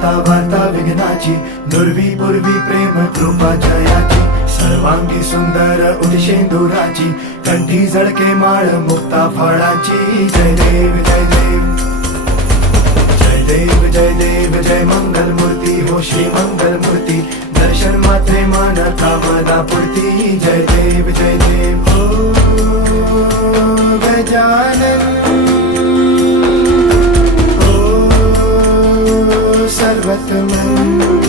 दाता वार्ता विघ्नाची, नुरवी पूर्वी प्रेम कृपा जयाची, सर्वांगी सुंदर उदिशेंदुराची, कंठी झळके माळ मुक्ता फळाची. जय देव जय देव जय देव जय देव जय मंगल मूर्ती हो श्री मंगल मूर्ती, दर्शन मात्रे मान कामना पूर्ती. जय देव जय देव ओ गजानन ओ सर्वतमन.